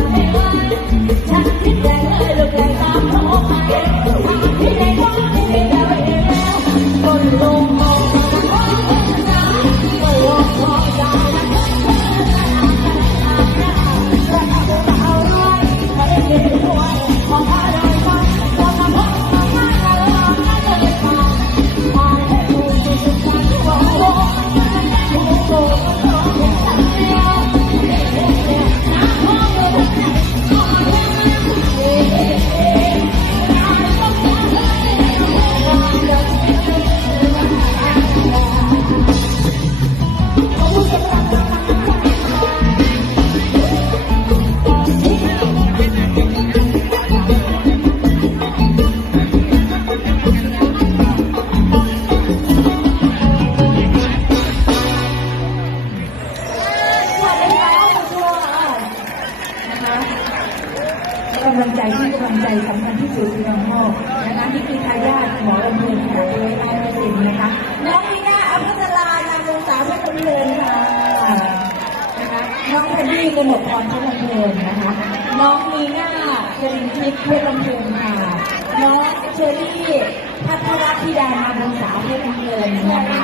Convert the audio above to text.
Thank you. กำลังใจที่กำลังใจสำคัญที่สุดคือน้องโมนะคะนี่คือทายาทหมอลำเพลินของโดยนายประสิทธิ์นะคะน้องมีนาอภิสรานามวงศาเพชรลำเพลินค่ะนะคะน้องแพนดี้กนกพรเพชรลำเพลินนะคะ น้องมีนาเจริญทิพย์เพชรลำเพลินค่ะน้องเชอรี่พัทรธิดานามวงศาเพชรลำเพลินนะคะ